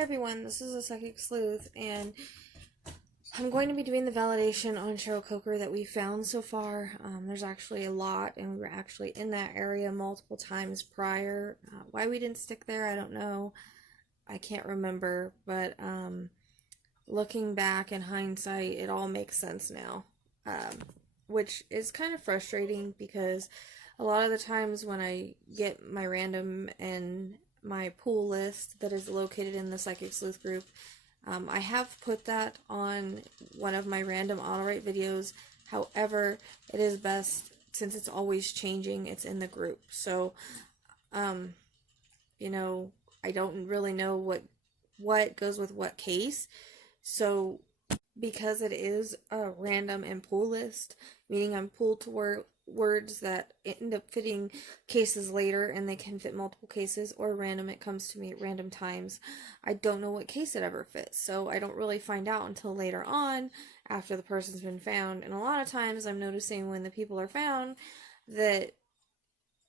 Hi everyone, this is a Psychic Sleuth, and I'm going to be doing the validation on Cheryl Coker that we found so far. There's actually a lot, and we were actually in that area multiple times prior. Why we didn't stick there, I don't know. I can't remember, but looking back in hindsight, it all makes sense now, which is kind of frustrating because a lot of the times when I get my random and my pool list that is located in the Psychic Sleuth group, I have put that on one of my random auto-write videos. However, it is best, since it's always changing, it's in the group. So, you know, I don't really know what goes with what case. So, because it is a random and pool list, meaning I'm pulled to words that end up fitting cases later, and they can fit multiple cases, or random, it comes to me at random times. I don't know what case it ever fits, so I don't really find out until later on after the person's been found. And a lot of times I'm noticing when the people are found that,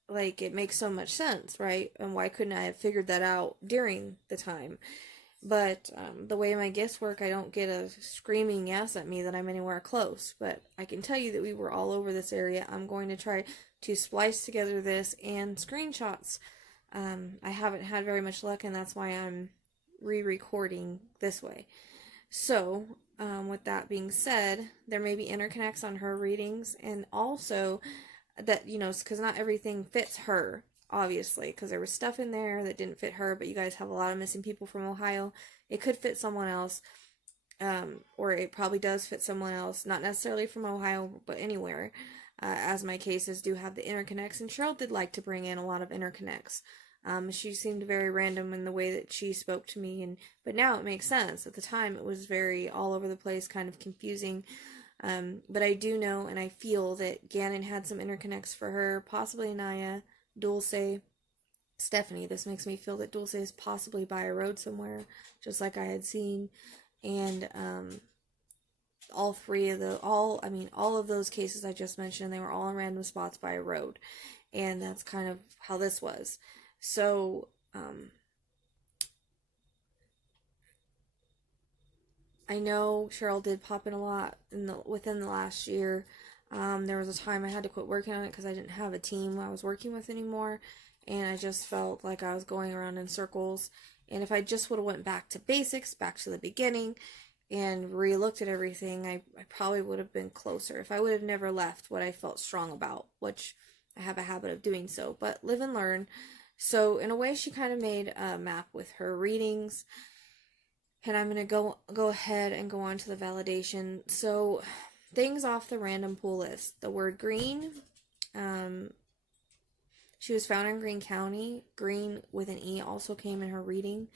like, it makes so much sense, right? And why couldn't I have figured that out during the time? But the way my gifts work, I don't get a screaming yes at me that I'm anywhere close. But I can tell you that we were all over this area. I'm going to try to splice together this and screenshots. I haven't had very much luck, and that's why I'm re-recording this way. So, with that being said, there may be interconnects on her readings, and also that, you know, because not everything fits her, obviously, because there was stuff in there that didn't fit her, but you guys have a lot of missing people from Ohio. It could fit someone else, or it probably does fit someone else, not necessarily from Ohio, but anywhere, as my cases do have the interconnects, and Cheryl did like to bring in a lot of interconnects. She seemed very random in the way that she spoke to me, but now it makes sense. At the time, it was very all over the place, kind of confusing. But I do know, and I feel that Gannon had some interconnects for her, possibly Naya, Dulce, Stephanie. This makes me feel that Dulce is possibly by a road somewhere, just like I had seen. And all of those cases I just mentioned, they were all in random spots by a road. And that's kind of how this was. So, I know Cheryl did pop in a lot within the last year. There was a time I had to quit working on it because I didn't have a team I was working with anymore, and I just felt like I was going around in circles. And if I just would have went back to basics, back to the beginning, and re-looked at everything, I probably would have been closer. If I would have never left what I felt strong about, which I have a habit of doing so, but live and learn. So in a way, she kind of made a map with her readings. And I'm going to go ahead and go on to the validation. So, things off the random pool list. The word green. She was found in Greene County. Green with an E also came in her reading.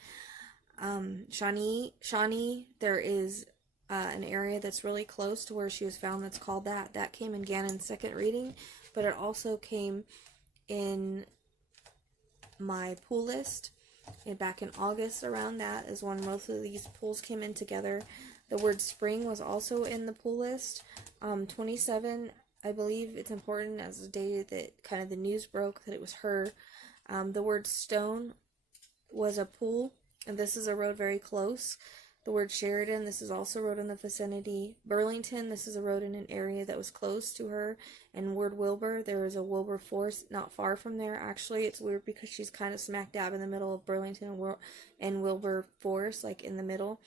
Shawnee, there is an area that's really close to where she was found that's called that. That came in Gannon's second reading. But it also came in my pool list. And back in August, around that is when most of these pools came in together. The word spring was also in the pool list. 27, I believe it's important as the day that kind of the news broke that it was her. The word stone was a pool, and this is a road very close. The word Sheridan, this is also a road in the vicinity. Burlington, this is a road in an area that was close to her. And word Wilbur, there is a Wilbur Forest not far from there. Actually, it's weird because she's kind of smack dab in the middle of Burlington and Wilbur Forest, like in the middle.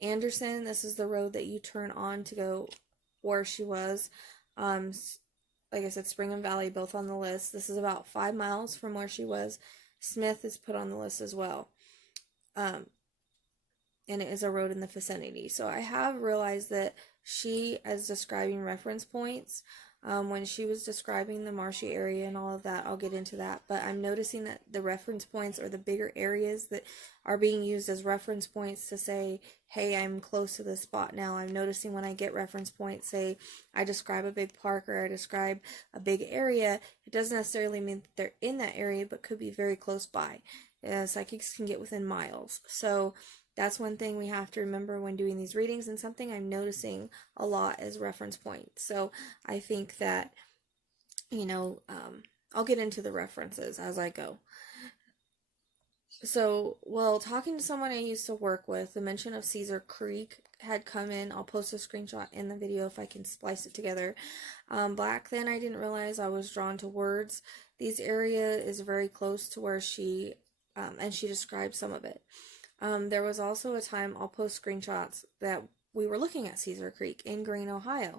Anderson, this is the road that you turn on to go where she was. Like I said, Spring and Valley, both on the list. This is about 5 miles from where she was. Smith is put on the list as well. And it is a road in the vicinity. So I have realized that she, as describing reference points, when she was describing the marshy area and all of that, I'll get into that, but I'm noticing that the reference points are the bigger areas that are being used as reference points to say, hey, I'm close to this spot now. I'm noticing when I get reference points, say, I describe a big park or I describe a big area, it doesn't necessarily mean that they're in that area, but could be very close by. Psychics can get within miles. So that's one thing we have to remember when doing these readings, and something I'm noticing a lot as reference points. So I think that, you know, I'll get into the references as I go. So, well, talking to someone I used to work with, the mention of Caesar Creek had come in. I'll post a screenshot in the video if I can splice it together. Back then, I didn't realize I was drawn to words. These area is very close to where and she described some of it. There was also a time, I'll post screenshots, that we were looking at Caesar Creek in Green, Ohio.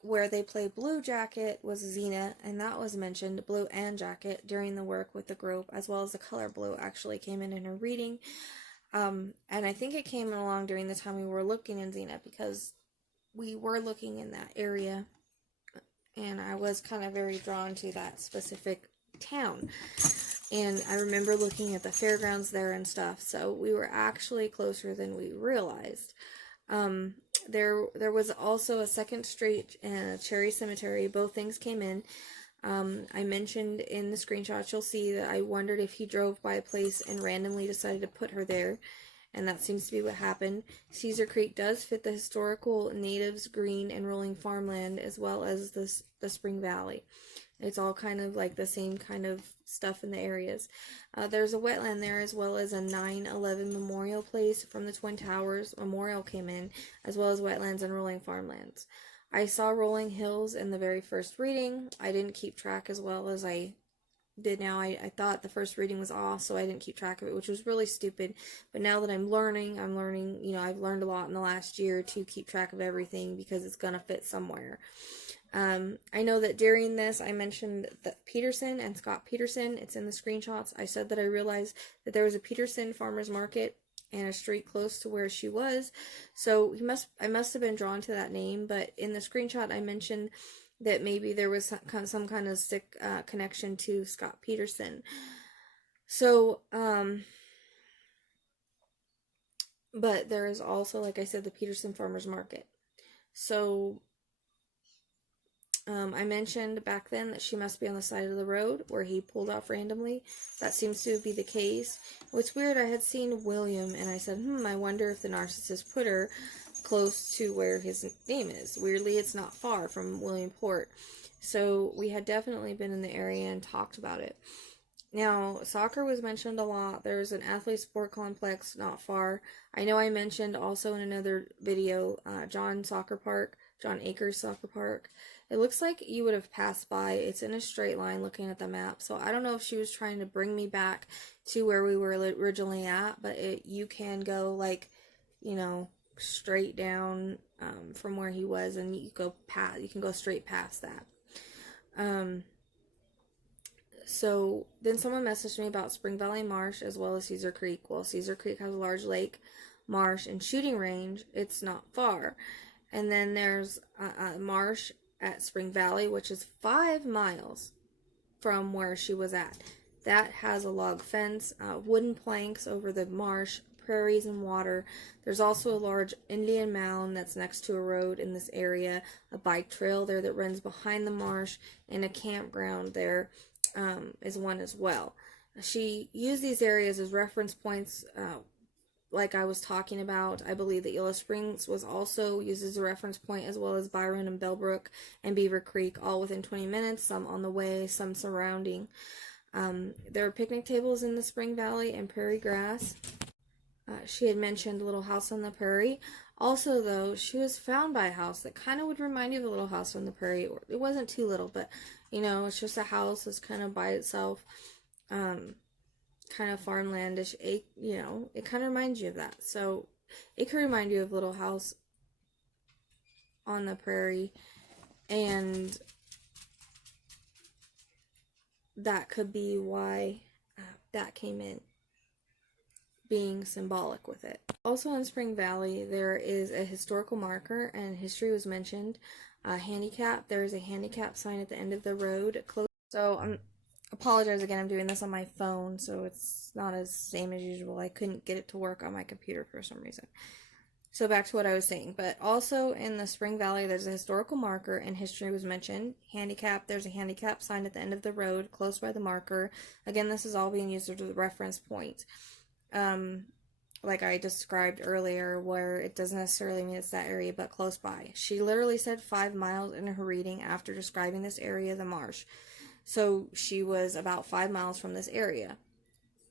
Where they play Blue Jacket was Xena, and that was mentioned, Blue and Jacket, during the work with the group, as well as the color blue actually came in her reading. And I think it came along during the time we were looking in Xena, because we were looking in that area, and I was kind of very drawn to that specific town. And I remember looking at the fairgrounds there and stuff, so we were actually closer than we realized. There was also a Second Street and a Cherry Cemetery. Both things came in. I mentioned in the screenshot, you'll see that I wondered if he drove by a place and randomly decided to put her there, and that seems to be what happened. Caesar Creek does fit the historical natives, green, and rolling farmland, as well as the Spring Valley. It's all kind of like the same kind of stuff in the areas. There's a wetland there, as well as a 9/11 memorial place from the Twin Towers memorial came in, as well as wetlands and rolling farmlands. I saw rolling hills in the very first reading. I didn't keep track as well as I did now. I thought the first reading was off, so I didn't keep track of it, which was really stupid. But now that I'm learning, I've learned a lot in the last year to keep track of everything, because it's going to fit somewhere. I know that during this, I mentioned that Peterson and Scott Peterson, it's in the screenshots. I said that I realized that there was a Peterson farmer's market and a street close to where she was. So I must have been drawn to that name, but in the screenshot, I mentioned that maybe there was some kind of sick connection to Scott Peterson. So, but there is also, like I said, the Peterson farmer's market. So, I mentioned back then that she must be on the side of the road where he pulled off randomly. That seems to be the case. What's weird, I had seen William, and I said, I wonder if the narcissist put her close to where his name is. Weirdly, it's not far from Williamport. So we had definitely been in the area and talked about it. Now, soccer was mentioned a lot. There's an athlete sport complex not far. I know I mentioned also in another video, John Acres Soccer Park. It looks like you would have passed by. It's in a straight line looking at the map. So I don't know if she was trying to bring me back to where we were originally at, but you can go straight down from where he was, and you can go straight past that. So then someone messaged me about Spring Valley Marsh as well as Caesar Creek. Well, Caesar Creek has a large lake, marsh, and shooting range. It's not far. And then there's a marsh at Spring Valley, which is 5 miles from where she was at. That has a log fence, wooden planks over the marsh, prairies, and water. There's also a large Indian mound that's next to a road in this area, a bike trail there that runs behind the marsh, and a campground there is one as well. She used these areas as reference points, like I was talking about. I believe that Yellow Springs was also used as a reference point, as well as Byron and Bellbrook and Beaver Creek, all within 20 minutes, some on the way, some surrounding. There are picnic tables in the Spring Valley and prairie grass. She had mentioned Little House on the Prairie. Also, though, she was found by a house that kind of would remind you of a Little House on the Prairie. It wasn't too little, but, it's just a house that's kind of by itself. Kind of farmlandish. It kind of reminds you of that. So it could remind you of Little House on the Prairie, and that could be why that came in, being symbolic with it. Also in Spring Valley, there is a historical marker, and history was mentioned. Handicap. There is a handicap sign at the end of the road. So apologize again, I'm doing this on my phone, so it's not as same as usual. I couldn't get it to work on my computer for some reason. So back to what I was saying. But also in the Spring Valley, there's a historical marker, and history was mentioned. Handicap, there's a handicap sign at the end of the road, close by the marker. Again, this is all being used as a reference point. Like I described earlier, where it doesn't necessarily mean it's that area, but close by. She literally said 5 miles in her reading after describing this area, the marsh. So she was about 5 miles from this area.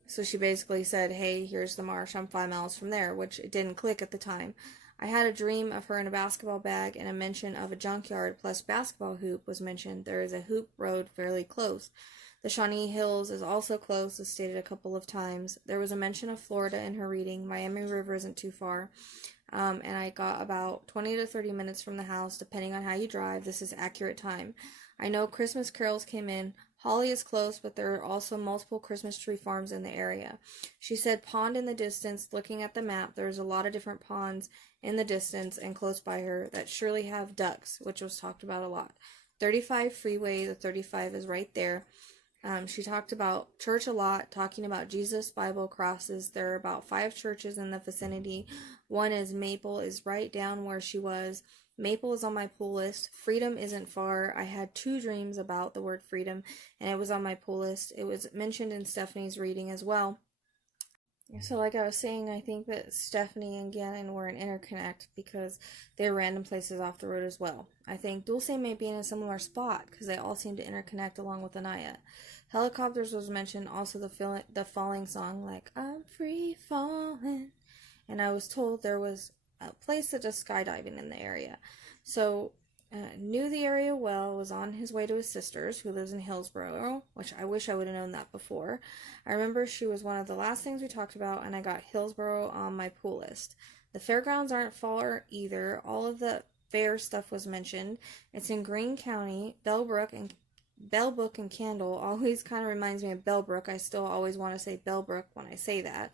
So she basically said, hey, here's the marsh. I'm 5 miles from there, which it didn't click at the time. I had a dream of her in a basketball bag, and a mention of a junkyard plus basketball hoop was mentioned. There is a hoop road fairly close. The Shawnee Hills is also close, as stated a couple of times. There was a mention of Florida in her reading. Miami River isn't too far. And I got about 20 to 30 minutes from the house, depending on how you drive. This is accurate time. I know Christmas carols came in. Holly is close, but there are also multiple Christmas tree farms in the area. She said pond in the distance. Looking at the map, there's a lot of different ponds in the distance and close by her that surely have ducks, which was talked about a lot. 35 freeway, the 35 is right there. She talked about church a lot, talking about Jesus, Bible, crosses. There are about 5 churches in the vicinity. One is Maple, is right down where she was. Maple is on my pull list. Freedom isn't far. I had 2 dreams about the word freedom, and it was on my pull list. It was mentioned in Stephanie's reading as well. So like I was saying, I think that Stephanie and Gannon were an interconnect because they're random places off the road as well. I think Dulce may be in a similar spot because they all seem to interconnect along with Anaya. Helicopters was mentioned, also the falling song, like I'm free falling. And I was told there was a place that does skydiving in the area. So knew the area well, was on his way to his sister's, who lives in Hillsboro, which I wish I would have known that before. I remember she was one of the last things we talked about, and I got Hillsboro on my pool list. The fairgrounds aren't far either. All of the fair stuff was mentioned. It's in Greene County. Bellbrook and Candle always kind of reminds me of Bellbrook. I still always want to say Bellbrook when I say that,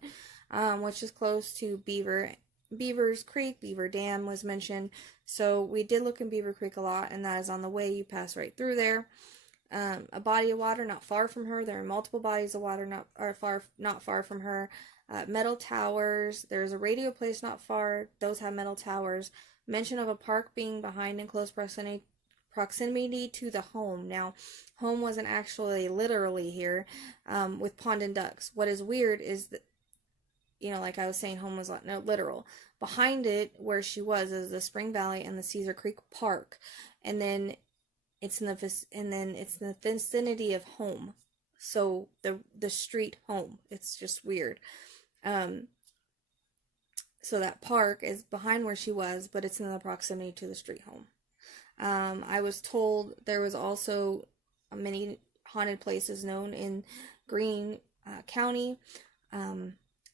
which is close to Beaver's Creek. Beaver Dam was mentioned. So we did look in Beaver Creek a lot, and that is on the way. You pass right through there. A body of water not far from her. There are multiple bodies of water not far from her. Metal towers. There's a radio place not far. Those have metal towers. Mention of a park being behind in close proximity to the home. Now, home wasn't actually literally here with pond and ducks. What is weird is that, like I was saying, home was no literal. Behind it, where she was, is the Spring Valley and the Cedar Creek Park, and then it's in the vicinity of home. So the street home. It's just weird. So that park is behind where she was, but it's in the proximity to the street home. I was told there was also many haunted places known in Greene County.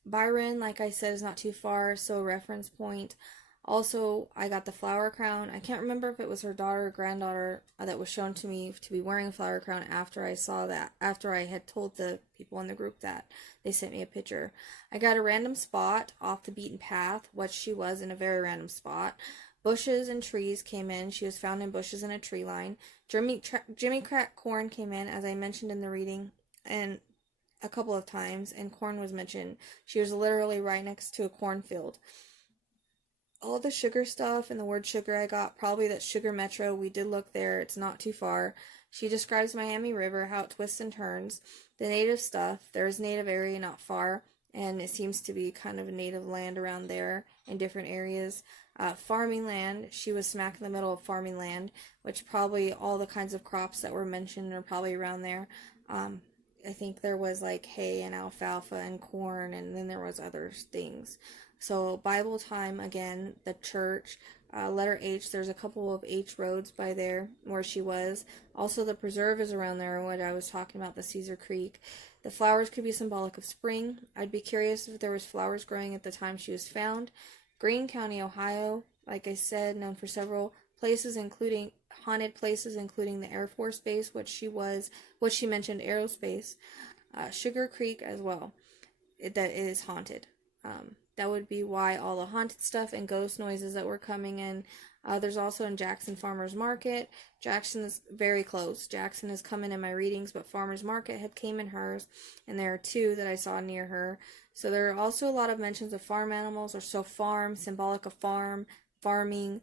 Byron, like I said, is not too far, so a reference point. Also, I got the flower crown. I can't remember if it was her daughter or granddaughter that was shown to me to be wearing a flower crown after I saw that, after I had told the people in the group that. They sent me a picture. I got a random spot off the beaten path, what she was in a very random spot. Bushes and trees came in. She was found in bushes in a tree line. Jimmy Crack Corn came in, as I mentioned in the reading, and a couple of times, and corn was mentioned. She was literally right next to a cornfield. All the sugar stuff and the word sugar I got, probably that Sugar Metro. We did look there. It's not too far. She describes Miami River, how it twists and turns. The native stuff. There's native area not far, and it seems to be kind of a native land around there in different areas. Farming land. She was smack in the middle of farming land, which probably all the kinds of crops that were mentioned are probably around there. I think there was like hay and alfalfa and corn, and then there was other things. So Bible time, again, the church, letter H, there's a couple of H roads by there where she was. Also the preserve is around there, what I was talking about, the Cedar Creek. The flowers could be symbolic of spring. I'd be curious if there was flowers growing at the time she was found. Greene County, Ohio, like I said, known for several places, including haunted places, including the Air Force Base, what she mentioned, aerospace. Sugar Creek as well, that is haunted. That would be why all the haunted stuff and ghost noises that were coming in. There's also in Jackson Farmers Market. Jackson is very close. Jackson is coming in my readings, but Farmers Market had came in hers, and there are 2 that I saw near her. So there are also a lot of mentions of farm animals, or so farm, symbolic of farming.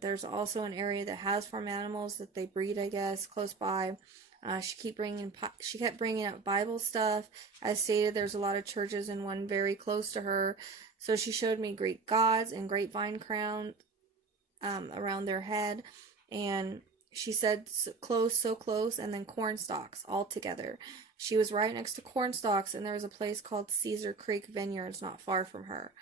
There's also an area that has farm animals that they breed, I guess, close by. She kept bringing up Bible stuff. As stated, there's a lot of churches and one very close to her. So she showed me Greek gods and grapevine crown around their head, and she said close, so close, and then corn stalks all together. She was right next to corn stalks, and there was a place called Cedar Creek Vineyards not far from her.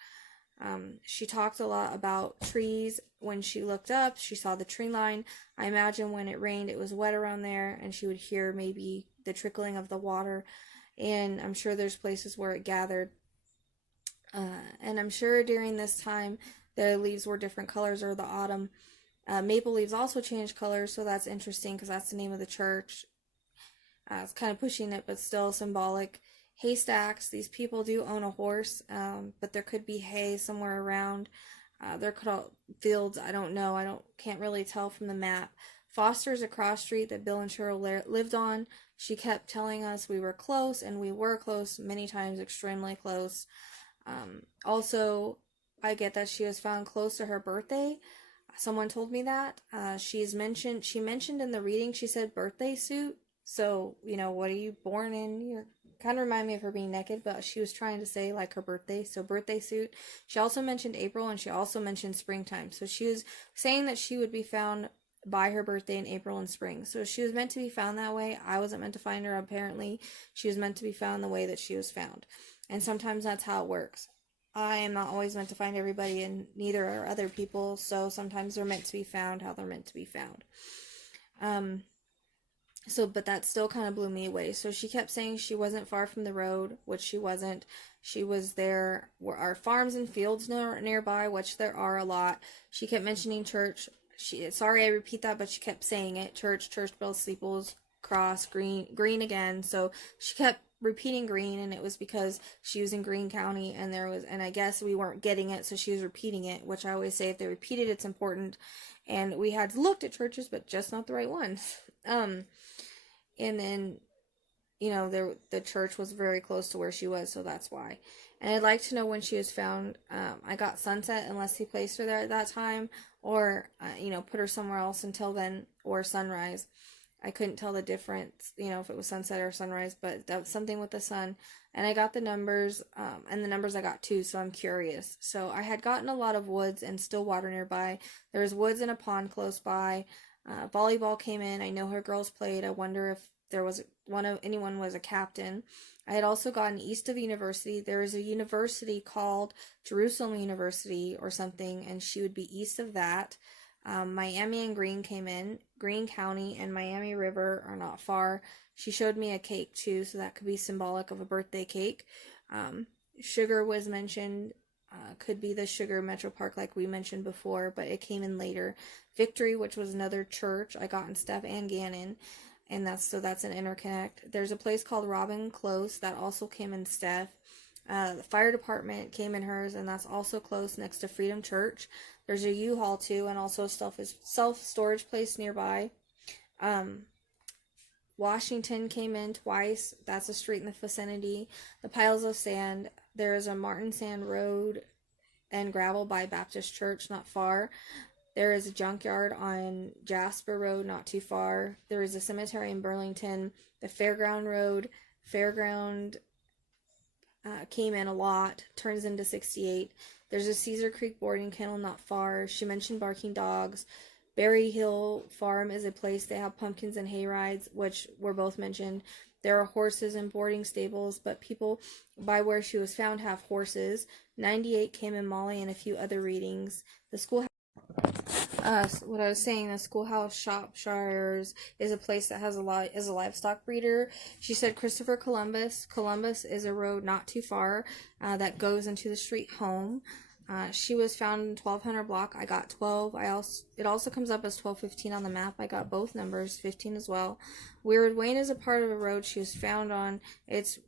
She talked a lot about trees. When she looked up, she saw the tree line. I imagine when it rained, it was wet around there, and she would hear maybe the trickling of the water. And I'm sure there's places where it gathered. And I'm sure during this time, the leaves were different colors, or the autumn. Maple leaves also change colors, so that's interesting because that's the name of the church. It's kind of pushing it, but still symbolic. Haystacks, these people do own a horse, but there could be hay somewhere around. There could all fields, I don't know, can't really tell from the map. Foster's a cross street that Bill and Cheryl lived on. She kept telling us we were close, and we were close, many times extremely close. Also, I get that she was found close to her birthday. Someone told me that. She mentioned in the reading, she said birthday suit. So, what are you born in? You kind of remind me of her being naked, but she was trying to say like her birthday. So birthday suit. She also mentioned April, and she also mentioned springtime. So she was saying that she would be found by her birthday in April and spring. So she was meant to be found that way. I wasn't meant to find her, apparently. She was meant to be found the way that she was found. And sometimes that's how it works. I am not always meant to find everybody, and neither are other people. So sometimes they're meant to be found how they're meant to be found. But that still kind of blew me away. So she kept saying she wasn't far from the road, which she wasn't. She was there. Were our farms and fields nearby, which there are a lot. She kept mentioning church. Sorry I repeat that, but she kept saying it. Church bells, steeples, cross, green again. So she kept repeating green, and it was because she was in Greene County, and I guess we weren't getting it, so she was repeating it, which I always say if they repeat it, it's important. And we had looked at churches, but just not the right ones. And then, the church was very close to where she was, so that's why. And I'd like to know when she was found. I got sunset, unless he placed her there at that time, or, put her somewhere else until then, or sunrise. I couldn't tell the difference, if it was sunset or sunrise, but that was something with the sun. And I got the numbers, and the numbers I got too, so I'm curious. So I had gotten a lot of woods and still water nearby. There was woods and a pond close by. Volleyball came in. I know her girls played. I wonder if there was anyone was a captain. I had also gotten east of university. There is a university called Jerusalem University or something, and she would be east of that. Miami and Greene came in. Greene County and Miami River are not far. She showed me a cake too, so that could be symbolic of a birthday cake. Sugar was mentioned. Could be the Sugar Metro Park like we mentioned before, but it came in later. Victory, which was another church, I got in Steph and Gannon, and that's an interconnect. There's a place called Robin Close that also came in Steph. The fire department came in hers, and that's also close next to Freedom Church. There's a U-Haul too, and also a self-storage place nearby. Washington came in twice. That's a street in the vicinity. The piles of sand. There is a Martin Sand Road and gravel by Baptist Church, not far. There is a junkyard on Jasper Road, not too far. There is a cemetery in Burlington. The Fairground Road. Fairground came in a lot. Turns into 68. There's a Cedar Creek boarding kennel not far. She mentioned barking dogs. Berry Hill Farm is a place they have pumpkins and hay rides, which were both mentioned. There are horses and boarding stables, but people by where she was found have horses. 98 came in Molly and a few other readings. The schoolhouse, what I was saying, the Schoolhouse Shropshires is a place that is a livestock breeder. She said Christopher Columbus. Columbus is a road not too far that goes into the street home. She was found in 1200 block. I got 12. It also comes up as 1215 on the map. I got both numbers, 15 as well. Weird Wayne is a part of a road she was found on. It's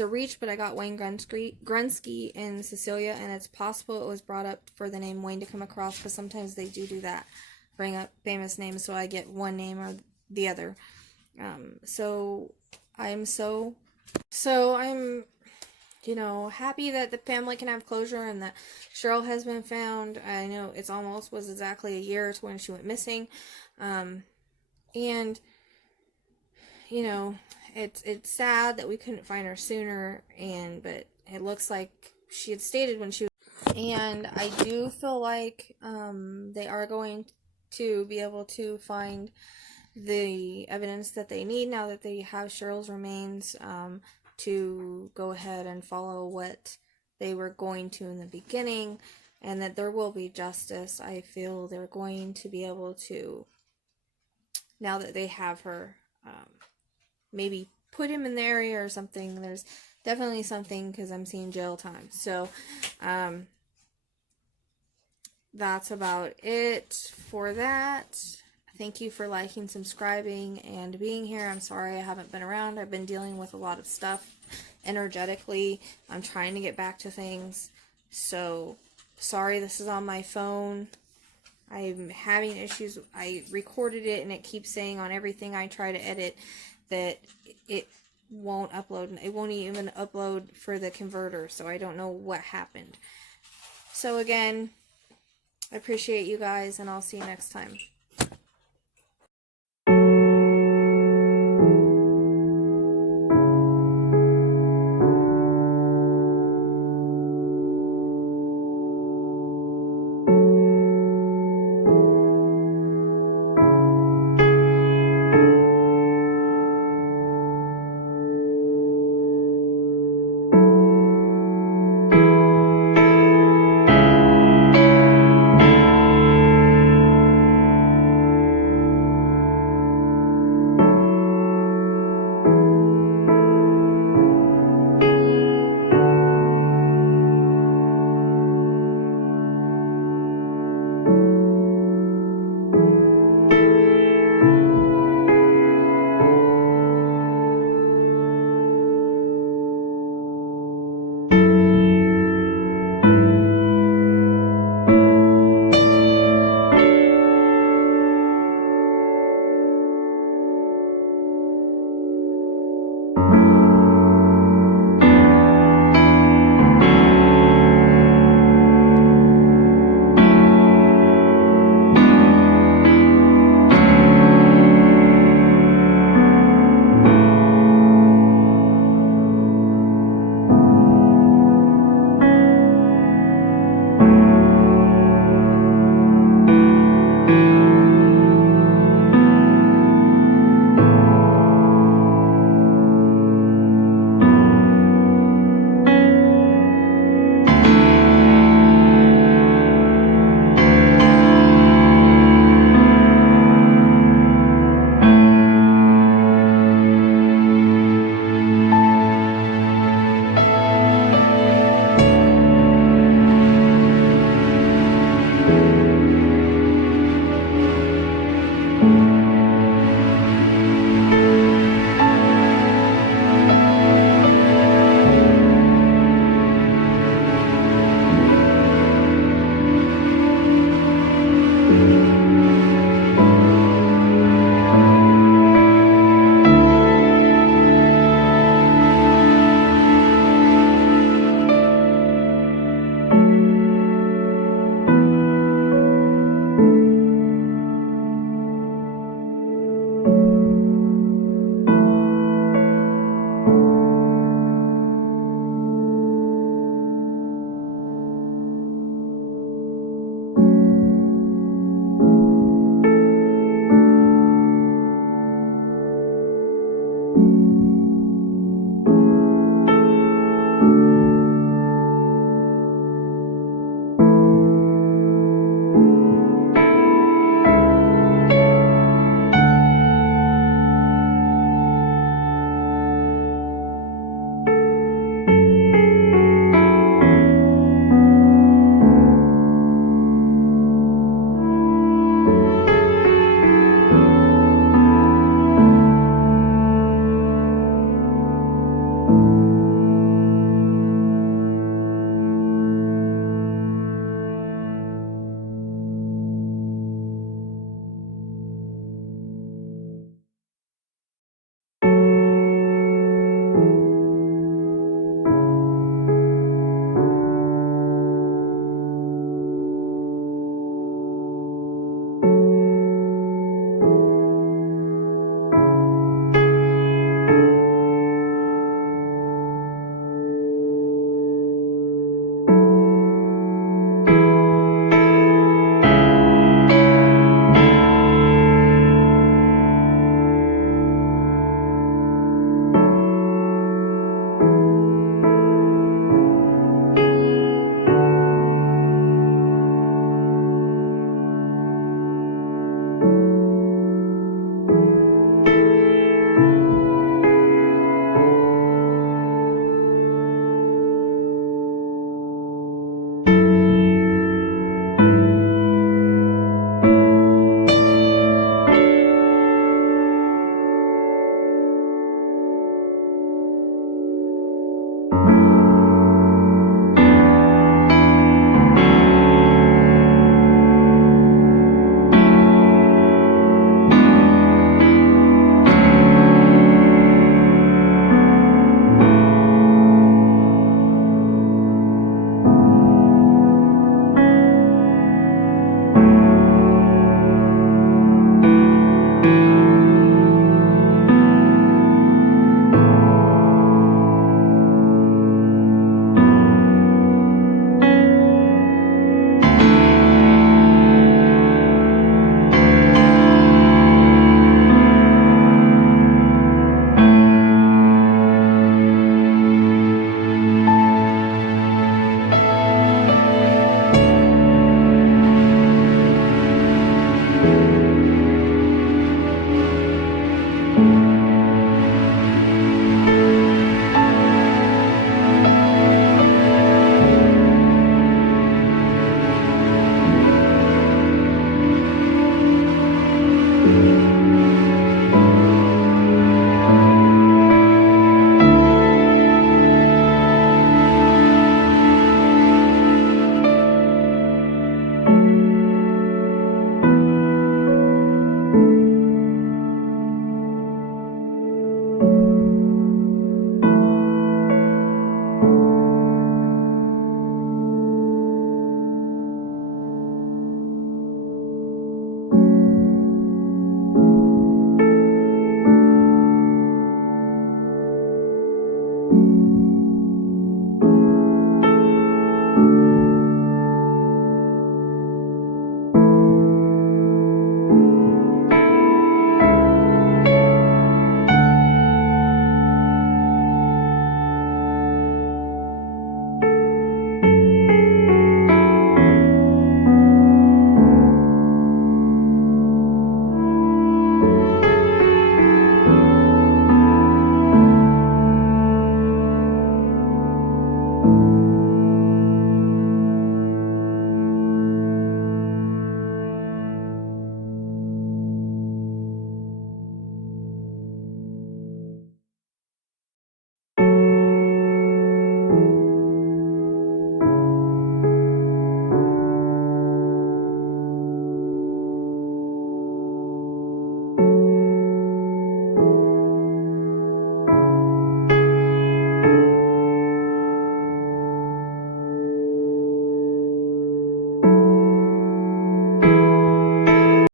a reach, but I got Wayne Grunsky in Cecilia, and it's possible it was brought up for the name Wayne to come across, because sometimes they do that, bring up famous names, so I get one name or the other. So I'm happy that the family can have closure and that Cheryl has been found. I know it's almost was exactly a year to when she went missing. It's sad that we couldn't find her sooner, but it looks like she had stated when she was, and I do feel like they are going to be able to find the evidence that they need now that they have Cheryl's remains, to go ahead and follow what they were going to in the beginning, and that there will be justice. I feel they're going to be able to, now that they have her, maybe put him in the area or something. There's definitely something, because I'm seeing jail time. So that's about it for that. Thank you for liking, subscribing, and being here. I'm sorry I haven't been around. I've been dealing with a lot of stuff energetically. I'm trying to get back to things. So, sorry this is on my phone. I'm having issues. I recorded it and it keeps saying on everything I try to edit that it won't upload. It won't even upload for the converter. So, I don't know what happened. So, again, I appreciate you guys, and I'll see you next time.